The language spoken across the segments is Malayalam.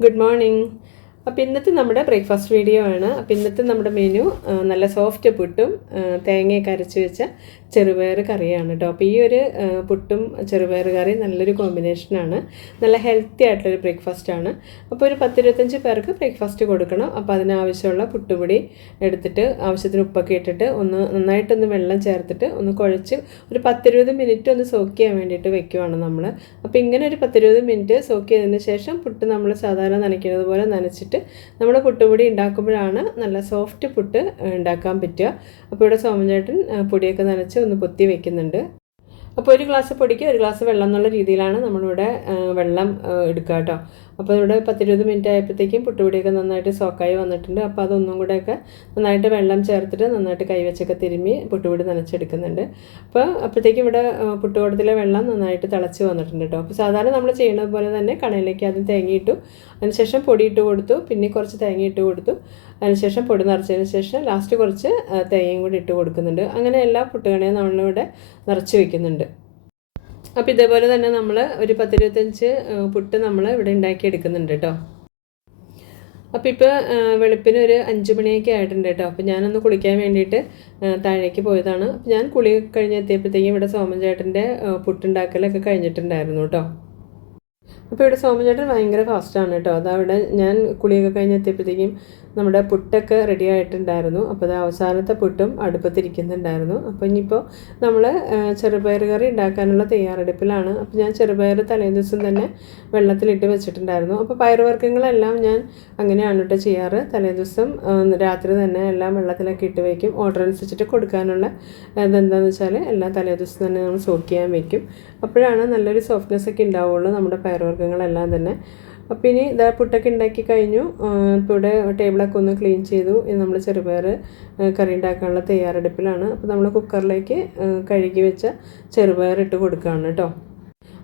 Good morning. അപ്പോൾ ഇന്നത്തെ നമ്മുടെ ബ്രേക്ക്ഫാസ്റ്റ് വീഡിയോ ആണ്. അപ്പോൾ ഇന്നത്തെ നമ്മുടെ മെനു നല്ല സോഫ്റ്റ് പുട്ടും തേങ്ങയൊക്കെ അരച്ച് വെച്ച ചെറുപയർ കറിയാണ് കേട്ടോ അപ്പോൾ ഈ ഒരു പുട്ടും ചെറുപയർ കറി നല്ലൊരു കോമ്പിനേഷനാണ് നല്ല ഹെൽത്തി ആയിട്ടുള്ളൊരു ബ്രേക്ക്ഫാസ്റ്റ് ആണ്. അപ്പോൾ ഒരു പത്തിരുപത്തഞ്ച് പേർക്ക് ബ്രേക്ക്ഫാസ്റ്റ് കൊടുക്കണം. അപ്പോൾ അതിനാവശ്യമുള്ള പുട്ടുപൊടി എടുത്തിട്ട് ആവശ്യത്തിന് ഉപ്പൊക്കെ ഇട്ടിട്ട് ഒന്ന് നന്നായിട്ടൊന്ന് വെള്ളം ചേർത്തിട്ട് ഒന്ന് കുഴച്ച് ഒരു പത്തിരുപത് മിനിറ്റ് ഒന്ന് സോക്ക് ചെയ്യാൻ വേണ്ടിയിട്ട് വെക്കുവാണ് നമ്മൾ അപ്പോൾ ഇങ്ങനെ ഒരു പത്തിരുപത് മിനിറ്റ് സോക്ക് ചെയ്തതിന് ശേഷം പുട്ട് നമ്മൾ സാധാരണ നനയ്ക്കുന്നത് പോലെ നനച്ചിട്ട് നമ്മൾ പുട്ടുപൊടി ഉണ്ടാക്കുമ്പോഴാണ് നല്ല സോഫ്റ്റ് പുട്ട് ഉണ്ടാക്കാൻ പറ്റുക. അപ്പോൾ ഇവിടെ സോമചേട്ടൻ പൊടിയൊക്കെ നനച്ച് ഒന്ന് പൊത്തി വെക്കുന്നുണ്ട്. അപ്പോൾ ഒരു ഗ്ലാസ് പൊടിക്ക് ഒരു ഗ്ലാസ് വെള്ളം എന്നുള്ള രീതിയിലാണ് നമ്മളിവിടെ വെള്ളം എടുക്കുക കേട്ടോ. അപ്പോൾ ഇവിടെ പത്തിരുപത് മിനിറ്റ് ആയപ്പോഴത്തേക്കും പുട്ടുപൊടിയൊക്കെ നന്നായിട്ട് സോക്കായി വന്നിട്ടുണ്ട്. അപ്പോൾ അതൊന്നും കൂടെയൊക്കെ നന്നായിട്ട് വെള്ളം ചേർത്തിട്ട് നന്നായിട്ട് കൈവച്ചൊക്കെ തിരുമ്മി പുട്ടുപൊടി നനച്ചെടുക്കുന്നുണ്ട്. അപ്പോൾ അപ്പോഴത്തേക്കും ഇവിടെ പുട്ടുപൊടത്തിലെ വെള്ളം നന്നായിട്ട് തിളച്ച് വന്നിട്ടുണ്ട് കേട്ടോ. അപ്പോൾ സാധാരണ നമ്മൾ ചെയ്യുന്നത് പോലെ തന്നെ കണയിലേക്ക് ആദ്യം തേങ്ങയിട്ടു അതിനുശേഷം പൊടിയിട്ട് കൊടുത്തു പിന്നെ കുറച്ച് തേങ്ങയിട്ട് കൊടുത്തു. അതിനുശേഷം പൊടി നിറച്ചതിന് ശേഷം ലാസ്റ്റ് കുറച്ച് തേങ്ങയും കൂടി ഇട്ട് കൊടുക്കുന്നുണ്ട്. അങ്ങനെ എല്ലാ പുട്ടുകണയും നമ്മളിവിടെ നിറച്ച് വെക്കുന്നുണ്ട്. അപ്പോൾ ഇതേപോലെ തന്നെ നമ്മൾ ഒരു പത്തിരുപത്തഞ്ച് പുട്ട് നമ്മൾ ഇവിടെ ഉണ്ടാക്കി എടുക്കുന്നുണ്ട് കേട്ടോ അപ്പോൾ ഇപ്പോൾ വെളുപ്പിന് ഒരു അഞ്ച് മണിയൊക്കെ ആയിട്ടുണ്ട് കേട്ടോ അപ്പോൾ ഞാനൊന്ന് കുളിക്കാൻ വേണ്ടിയിട്ട് താഴേക്ക് പോയതാണ്. ഞാൻ കുളി കഴിഞ്ഞ് എത്തിയപ്പോഴത്തേക്കും ഇവിടെ സോമൻ ചേട്ടന്റെ ആ, പുട്ടുണ്ടാക്കലൊക്കെ കഴിഞ്ഞിട്ടുണ്ടായിരുന്നു കേട്ടോ അപ്പോൾ ഇവിടെ സോമചേട്ടൻ ഭയങ്കര ഫാസ്റ്റാണ് കേട്ടോ അതവിടെ ഞാൻ കുളിയൊക്കെ കഴിഞ്ഞ് എത്തിയപ്പോഴത്തേക്കും നമ്മുടെ പുട്ടൊക്കെ റെഡി ആയിട്ടുണ്ടായിരുന്നു. അപ്പോൾ അത് അവസാനത്തെ പുട്ടും അടുപ്പത്തിരിക്കുന്നുണ്ടായിരുന്നു. അപ്പോൾ ഇനിയിപ്പോൾ നമ്മൾ ചെറുപയർ കറി ഉണ്ടാക്കാനുള്ള തയ്യാറെടുപ്പിലാണ്. അപ്പോൾ ഞാൻ ചെറുപയർ തലേ ദിവസം തന്നെ വെള്ളത്തിലിട്ട് വെച്ചിട്ടുണ്ടായിരുന്നു. അപ്പോൾ പയറുവർഗങ്ങളെല്ലാം ഞാൻ അങ്ങനെയാണ് കേട്ടോ ചെയ്യാറ്. തലേ ദിവസം രാത്രി തന്നെ എല്ലാം വെള്ളത്തിലൊക്കെ ഇട്ട് വയ്ക്കും ഓർഡർ അനുസരിച്ചിട്ട് കൊടുക്കാനുള്ള ഇതെന്താണെന്ന് വെച്ചാൽ എല്ലാം തലേ ദിവസം തന്നെ നമ്മൾ സോക്ക് ചെയ്യാൻ വയ്ക്കും അപ്പോഴാണ് നല്ലൊരു സോഫ്റ്റ്നെസ് ഒക്കെ ഉണ്ടാവുള്ളൂ നമ്മുടെ പയറുവർഗങ്ങളെല്ലാം തന്നെ. അപ്പോൾ ഇനി ഇതാ പുട്ടൊക്കെ ഉണ്ടാക്കി കഴിഞ്ഞു. ഇപ്പോൾ ഇവിടെ ടേബിളൊക്കെ ഒന്ന് ക്ലീൻ ചെയ്തു. ഇനി നമ്മൾ ചെറുപയർ കറി ഉണ്ടാക്കാനുള്ള തയ്യാറെടുപ്പിലാണ്. അപ്പോൾ നമ്മൾ കുക്കറിലേക്ക് കഴുകി വെച്ച ചെറുപയർ ഇട്ട് കൊടുക്കുകയാണ് കേട്ടോ.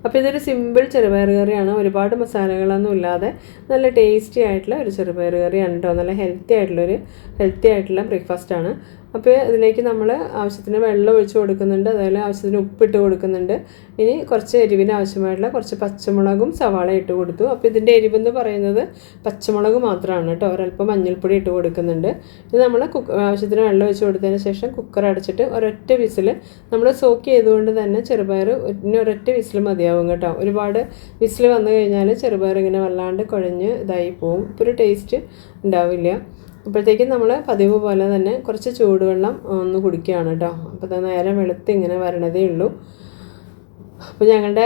അപ്പോൾ ഇതൊരു സിമ്പിൾ ചെറുപയർ കറിയാണ്. ഒരുപാട് മസാലകളൊന്നും ഇല്ലാതെ നല്ല ടേസ്റ്റി ആയിട്ടുള്ള ഒരു ചെറുപയർ കറിയാണ് കേട്ടോ. നല്ല ഹെൽത്തി ആയിട്ടുള്ളൊരു ഹെൽത്തി ആയിട്ടുള്ള ബ്രേക്ക്ഫാസ്റ്റാണ് അപ്പോൾ ഇതിലേക്ക് നമ്മൾ ആവശ്യത്തിന് വെള്ളം ഒഴിച്ച് കൊടുക്കുന്നുണ്ട്. അതുപോലെ ആവശ്യത്തിന് ഉപ്പിട്ട് കൊടുക്കുന്നുണ്ട്. ഇനി കുറച്ച് എരിവിന് ആവശ്യമായിട്ടുള്ള കുറച്ച് പച്ചമുളകും സവാള ഇട്ട് കൊടുത്തു. അപ്പോൾ ഇതിന്റെ എരിവെന്ന് പറയുന്നത് പച്ചമുളക് മാത്രമാണ് കേട്ടോ. ഒരല്പം മഞ്ഞൾപ്പൊടി ഇട്ട് കൊടുക്കുന്നുണ്ട്. ഇത് നമ്മൾ കുക്ക് ആവശ്യത്തിന് വെള്ളം ഒഴിച്ച് കൊടുത്തതിന് ശേഷം കുക്കർ അടച്ചിട്ട് ഒരൊറ്റ വിസിൽ നമ്മൾ സോക്ക് ചെയ്തുകൊണ്ട് തന്നെ ചെറുപയർ ഇനി ഒരൊറ്റ വിസിൽ മതിയാവും കേട്ടോ. ഒരുപാട് വിസിൽ വന്നു കഴിഞ്ഞാൽ ചെറുപയർ ഇങ്ങനെ വല്ലാണ്ട് കുഴഞ്ഞ് ഇതായി പോവും. ഒരു ടേസ്റ്റ് ഉണ്ടാവില്ല. അപ്പോഴത്തേക്കും നമ്മൾ പതിവ് പോലെ തന്നെ കുറച്ച് ചൂടുവെള്ളം ഒന്ന് കുടിക്കുകയാണ് കേട്ടോ. അപ്പോൾ നേരെ വെളുത്ത് ഇങ്ങനെ വരണതേ ഉള്ളൂ. അപ്പോൾ ഞങ്ങളുടെ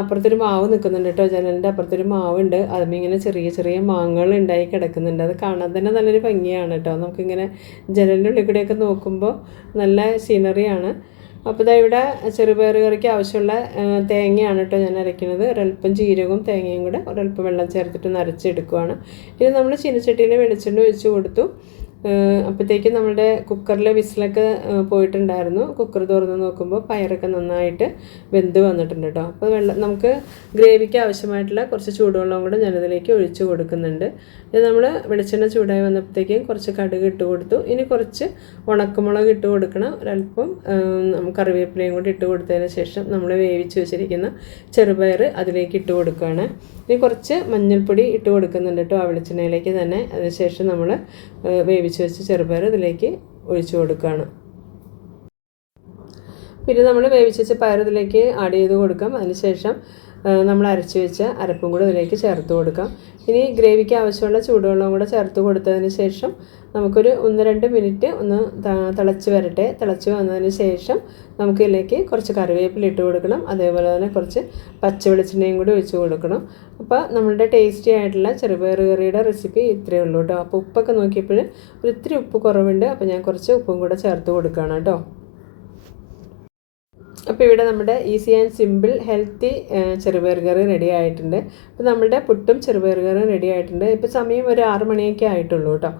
അപ്പുറത്തൊരു മാവ് നിൽക്കുന്നുണ്ട് കേട്ടോ. ജനലിന്റെ അപ്പുറത്തൊരു മാവുണ്ട്. അതിലിങ്ങനെ ചെറിയ ചെറിയ മാങ്ങകൾ ഉണ്ടായി കിടക്കുന്നുണ്ട്. അത് കാണാൻ തന്നെ നല്ലൊരു ഭംഗിയാണ് കേട്ടോ. നമുക്കിങ്ങനെ ജനലിന്റെ ഉള്ളിൽ കൂടെയൊക്കെ നോക്കുമ്പോൾ നല്ല സീനറിയാണ് അപ്പോൾ ഇതാ ഇവിടെ ചെറുപയർ കറിക്ക് ആവശ്യമുള്ള തേങ്ങയാണ് കേട്ടോ ഞാൻ അരയ്ക്കുന്നത്. ഒരൽപ്പം ജീരകവും തേങ്ങയും കൂടെ ഒരൽപ്പം വെള്ളം ചേർത്തിട്ട് നരച്ചെടുക്കുവാണ് ഇനി നമ്മൾ ചീനച്ചട്ടിയിൽ വെളിച്ചെണ്ണ ഒഴിച്ച് കൊടുത്തു. അപ്പോഴത്തേക്കും നമ്മുടെ കുക്കറിലെ വിസിലൊക്കെ പോയിട്ടുണ്ടായിരുന്നു. കുക്കർ തുറന്ന് നോക്കുമ്പോൾ പയറൊക്കെ നന്നായിട്ട് വെന്ത് വന്നിട്ടുണ്ട് കേട്ടോ അപ്പോൾ വെള്ളം നമുക്ക് ഗ്രേവിക്ക് ആവശ്യമായിട്ടുള്ള കുറച്ച് ചൂടുവെള്ളം കൂടെ ഞാനതിലേക്ക് ഒഴിച്ചു കൊടുക്കുന്നുണ്ട്. ഇത് നമ്മൾ വെളിച്ചെണ്ണ ചൂടായി വന്നപ്പോഴത്തേക്കും കുറച്ച് കടുക് ഇട്ട് കൊടുത്തു. ഇനി കുറച്ച് ഉണക്കമുളക് ഇട്ട് കൊടുക്കണം. ഒരല്പം കറിവേപ്പിലയും കൂടി ഇട്ട് കൊടുത്തതിന് ശേഷം നമ്മൾ വേവിച്ച് വെച്ചിരിക്കുന്ന ചെറുപയർ അതിലേക്ക് ഇട്ട് കൊടുക്കുകയാണ് ഇനി കുറച്ച് മഞ്ഞൾപ്പൊടി ഇട്ട് കൊടുക്കുന്നുണ്ട് കേട്ടോ ആ വെളിച്ചെണ്ണയിലേക്ക് തന്നെ. അതിനുശേഷം നമ്മൾ വേവിച്ച് വെച്ച് ചെറുപയർ ഇതിലേക്ക് ഒഴിച്ചു കൊടുക്കുകയാണ് പിന്നെ നമ്മൾ വേവിച്ച് വെച്ച പയർ ഇതിലേക്ക് ആഡ് ചെയ്ത് കൊടുക്കാം. അതിനുശേഷം നമ്മൾ അരച്ച് വെച്ച അരപ്പും കൂടെ ഇതിലേക്ക് ചേർത്ത് കൊടുക്കാം. ഇനി ഗ്രേവിക്ക് ആവശ്യമുള്ള ചൂടുവെള്ളം കൂടെ ചേർത്ത് കൊടുത്തതിന് ശേഷം നമുക്കൊരു ഒന്ന് രണ്ട് മിനിറ്റ് ഒന്ന് തിളച്ച് വരട്ടെ. തിളച്ച് വന്നതിന് ശേഷം നമുക്ക് ഇതിലേക്ക് കുറച്ച് കറിവേപ്പില ഇട്ട് കൊടുക്കണം. അതേപോലെ തന്നെ കുറച്ച് പച്ച വെളിച്ചെണ്ണയും കൂടി ഒഴിച്ച് കൊടുക്കണം. അപ്പോൾ നമ്മളുടെ ടേസ്റ്റി ആയിട്ടുള്ള ചെറുപയർ കറിയുടെ റെസിപ്പി ഇത്രയേ ഉള്ളൂ കേട്ടോ. അപ്പോൾ ഉപ്പൊക്കെ നോക്കിയപ്പോൾ ഒരു ഇത്തിരി ഉപ്പ് കുറവുണ്ട്. അപ്പോൾ ഞാൻ കുറച്ച് ഉപ്പും കൂടെ ചേർത്ത് കൊടുക്കുകയാണ് കേട്ടോ. അപ്പോൾ ഇവിടെ നമ്മുടെ ഈസി ആൻഡ് സിമ്പിൾ ഹെൽത്തി ചെറുപയർ കറി റെഡി ആയിട്ടുണ്ട്. അപ്പോൾ നമ്മുടെ പുട്ടും ചെറുപയർ റെഡി ആയിട്ടുണ്ട്. ഇപ്പോൾ സമയം ഒരു ആറ് മണിയൊക്കെ ആയിട്ടുള്ളൂ കേട്ടോ.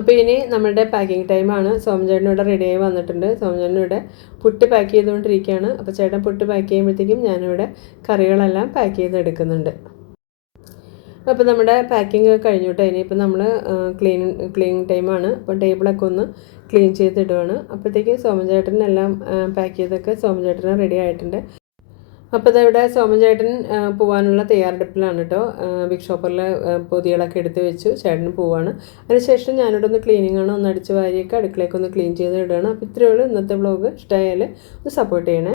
അപ്പോൾ ഇനി നമ്മുടെ പാക്കിംഗ് ടൈമാണ് സോമചേട്ടൻ ഇവിടെ റെഡിയായി വന്നിട്ടുണ്ട്. സോമചേട്ടൻ ഇവിടെ പുട്ട് പാക്ക് ചെയ്തുകൊണ്ടിരിക്കുകയാണ്. അപ്പോൾ ചേട്ടൻ പുട്ട് പാക്ക് ചെയ്യുമ്പോഴത്തേക്കും ഞാനിവിടെ കറികളെല്ലാം പാക്ക് ചെയ്തെടുക്കുന്നുണ്ട്. അപ്പോൾ നമ്മുടെ പാക്കിംഗ് കഴിഞ്ഞു കേട്ടോ. ഇനിയിപ്പോൾ നമ്മൾ ക്ലീൻ ക്ലീനിങ് ടൈമാണ് അപ്പോൾ ടേബിളൊക്കെ ഒന്ന് ക്ലീൻ ചെയ്തിടുവാണ്. അപ്പോഴത്തേക്കും സോമചേട്ടനെല്ലാം പാക്ക് ചെയ്തൊക്കെ സോമചേട്ടന് റെഡി ആയിട്ടുണ്ട്. അപ്പോൾ ഇതവിടെ സോമചേട്ടൻ പോകാനുള്ള തയ്യാറെടുപ്പിലാണ് കേട്ടോ. ബിഗ് ഷോപ്പറിൽ പൊതികളൊക്കെ എടുത്ത് വെച്ചു. ചേട്ടന് പോവാണ്. അതിനുശേഷം ഞാനിവിടെ ഒന്ന് ക്ലീനിങ് ഒന്ന് അടിച്ച് വാരിയൊക്കെ അടുക്കളയൊക്കെ ഒന്ന് ക്ലീൻ ചെയ്ത് ഇടുകയാണ് അപ്പോൾ ഇത്രയേ ഉള്ളൂ ഇന്നത്തെ വ്ളോഗ് ഇഷ്ടമായാൽ ഒന്ന് സപ്പോർട്ട് ചെയ്യണേ.